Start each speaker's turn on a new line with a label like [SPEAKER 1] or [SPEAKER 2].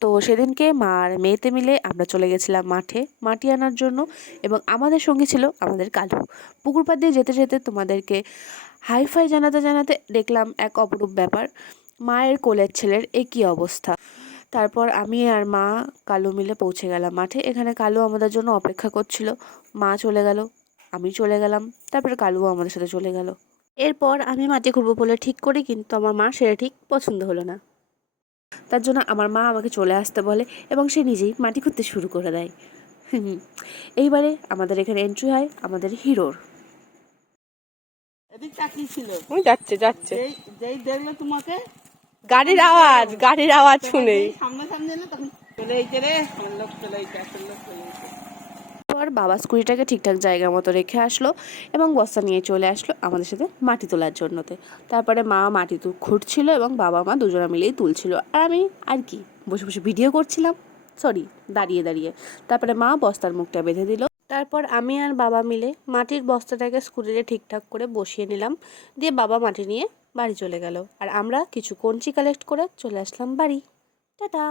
[SPEAKER 1] তো সেদিনকে মা আর মেয়েতে মিলে আমরা চলে গেছিলাম মাঠে। মাটি আনার জন্য এবং আমাদের সঙ্গে ছিল আমাদের কালু। পুকুর পাড় দিয়ে যেতে যেতে তোমাদেরকে হাইফাই জানাতে জানাতে দেখলাম এক অপরূপ ব্যাপার। মায়ের কোলের ছেলের একই অবস্থা। তারপর আমি আর মা কালু মিলে পৌঁছে গেলাম মাঠে। এখানে কালু আমাদের জন্য অপেক্ষা করছিল। মা চলে গেল, আমি চলে গেলাম, তারপরে কালুও আমাদের সাথে চলে গেল। এরপর আমি মাটি খুঁড়বো বলে ঠিক করি, কিন্তু আমার মা সেটা ঠিক পছন্দ হলো না। তার জন্য আমার মা আমাকে চলে আসতে বলে এবং সে নিজেই মাটি খুঁড়তে শুরু করে দেয়। হুম, এইবারে আমাদের এখানে এন্ট্রি হয় আমাদের হিরোর।
[SPEAKER 2] যাচ্ছে যাচ্ছে।
[SPEAKER 3] তোমাকে
[SPEAKER 2] গাড়ির আওয়াজ গাড়ির আওয়াজ শুনে
[SPEAKER 3] সামনে সামনে না তখন চলে রে লোক চলে লোক চলে
[SPEAKER 1] পর বাবা স্কুটিটাকে ঠিকঠাক জায়গা মতো রেখে আসলো এবং বস্তা নিয়ে চলে আসলো আমাদের সাথে মাটি তোলার জন্যতে। তারপরে মা মাটি তু, খুঁড়ছিল এবং বাবা মা দুজনে মিলেই তুলছিল। আর আমি আর কি, বসে বসে ভিডিও করছিলাম। সরি দাঁড়িয়ে দাঁড়িয়ে। তারপরে মা বস্তার মুখটা বেঁধে দিল। তারপর আমি আর বাবা মিলে মাটির বস্তাটাকে স্কুটিতে ঠিকঠাক করে বসিয়ে নিলাম। দিয়ে বাবা মাটি নিয়ে বাড়ি চলে গেল। আর আমরা কিছু কঞ্চি কালেক্ট করে চলে আসলাম বাড়ি। টাটা!